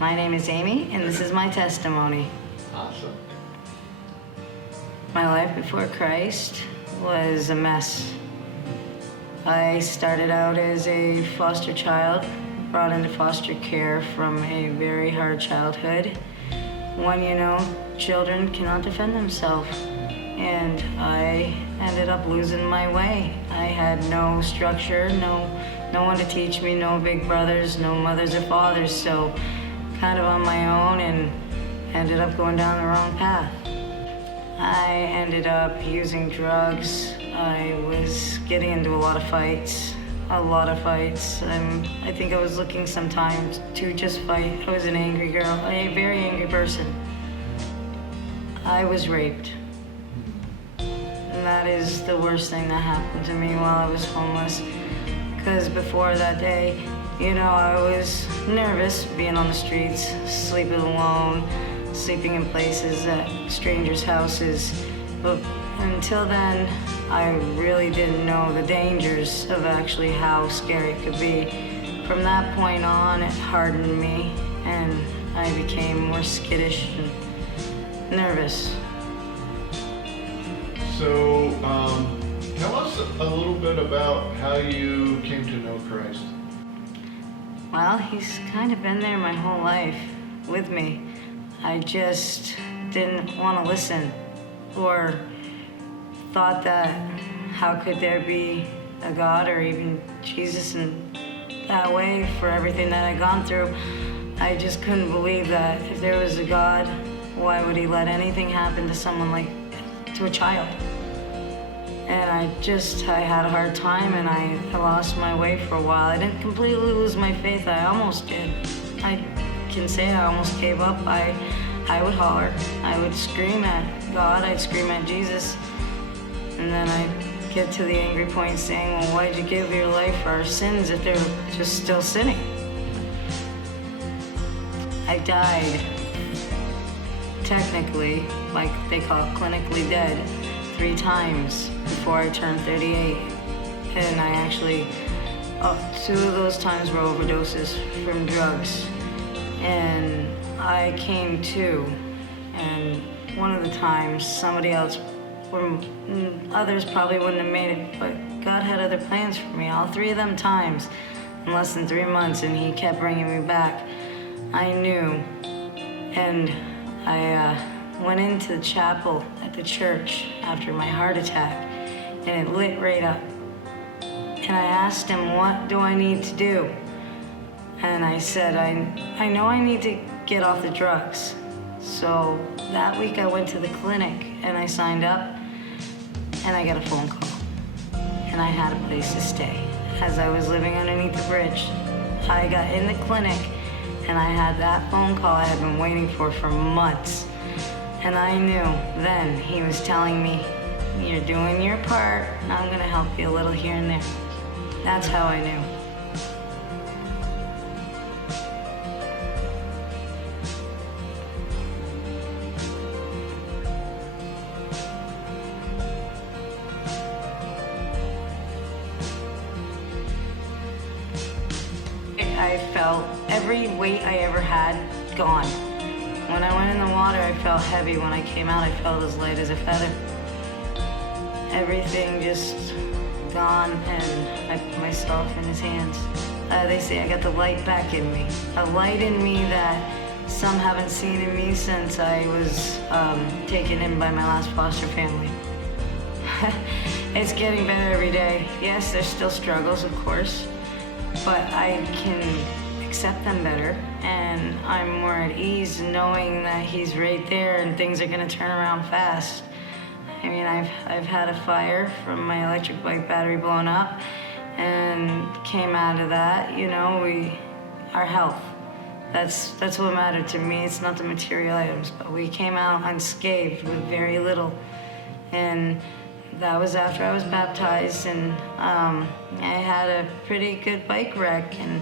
My name is Amy, and this is my testimony. Awesome. My life before Christ was a mess. I started out as a foster child, brought into foster care from a very hard childhood. When children cannot defend themselves. And I ended up losing my way. I had no structure, no one to teach me, no big brothers, no mothers or fathers, so kind of on my own and ended up going down the wrong path. I ended up using drugs. I was getting into a lot of fights. I think I was looking sometimes to just fight. I was an angry girl, a very angry person. I was raped. And that is the worst thing that happened to me while I was homeless. Because before that day, I was nervous being on the streets, sleeping alone, sleeping in places at strangers' houses. But until then, I really didn't know the dangers of actually how scary it could be. From that point on, it hardened me, and I became more skittish and nervous. So, tell us a little bit about how you came to know Christ. Well, he's kind of been there my whole life with me. I just didn't want to listen or thought that how could there be a God or even Jesus in that way for everything that I'd gone through. I just couldn't believe that if there was a God, why would he let anything happen to someone to a child? And I had a hard time, and I lost my way for a while. I didn't completely lose my faith. I almost did. I can say I almost gave up. I would holler. I would scream at God. I'd scream at Jesus. And then I'd get to the angry point saying, well, why'd you give your life for our sins if they're just still sinning? I died, technically, like they call it, clinically dead, 3 times before I turned 38. And I actually, 2 of those times were overdoses from drugs. And I came to, and one of the times somebody else, others probably wouldn't have made it, but God had other plans for me. All 3 of them times in less than 3 months, and he kept bringing me back. I knew, and I went into the chapel at the church after my heart attack, and it lit right up. And I asked him, what do I need to do? And I said, I know I need to get off the drugs. So that week I went to the clinic and I signed up, and I got a phone call. And I had a place to stay. As I was living underneath the bridge, I got in the clinic and I had that phone call I had been waiting for months. And I knew then he was telling me, you're doing your part, and I'm gonna help you a little here and there. That's how I knew. I felt every weight I ever had gone. When I went in the water, I felt heavy. When I came out, I felt as light as a feather. Everything just gone, and I put myself in his hands. They say I got the light back in me. A light in me that some haven't seen in me since I was taken in by my last foster family. It's getting better every day. Yes, there's still struggles, of course, but I can accept them better, and I'm more at ease knowing that he's right there and things are gonna turn around fast. I mean, I've had a fire from my electric bike battery blowing up, and came out of that, our health. That's what mattered to me. It's not the material items, but we came out unscathed with very little. And that was after I was baptized, and I had a pretty good bike wreck, and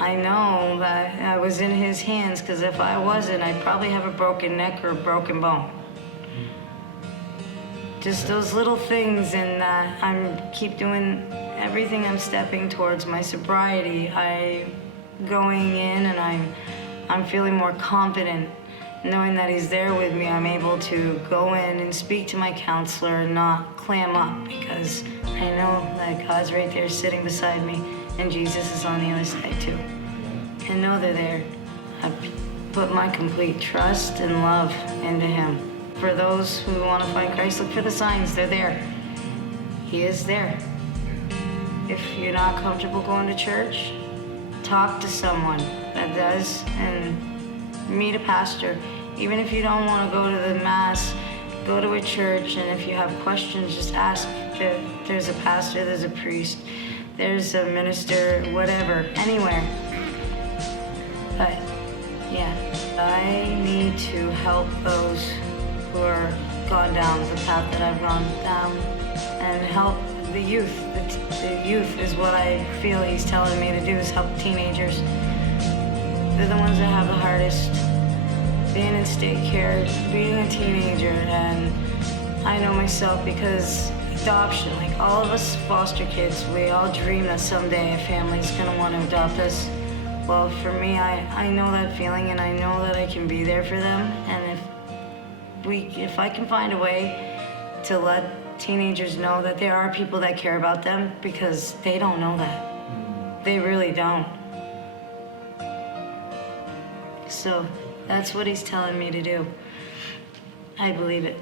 I know that I was in his hands, because if I wasn't, I'd probably have a broken neck or a broken bone. Just those little things, and that I'm keep doing everything. I'm stepping towards my sobriety. I'm going in, and I'm feeling more confident knowing that he's there with me. I'm able to go in and speak to my counselor and not clam up because I know that God's right there sitting beside me and Jesus is on the other side too. And know they're there. I've put my complete trust and love into him. For those who want to find Christ, look for the signs. They're there. He is there. If you're not comfortable going to church, talk to someone that does and meet a pastor. Even if you don't want to go to the mass, go to a church, and if you have questions, just ask. There's a pastor, there's a priest, there's a minister, whatever, anywhere. But yeah, I need to help those who are gone down the path that I've gone down and help the youth. The youth is what I feel he's telling me to do, is help teenagers. They're the ones that have the hardest. Being in state care, being a teenager, and I know myself because adoption, like all of us foster kids, we all dream that someday a family's gonna want to adopt us. Well, for me, I know that feeling, and I know that I can be there for them. And if I can find a way to let teenagers know that there are people that care about them, because they don't know that. They really don't. So that's what he's telling me to do. I believe it.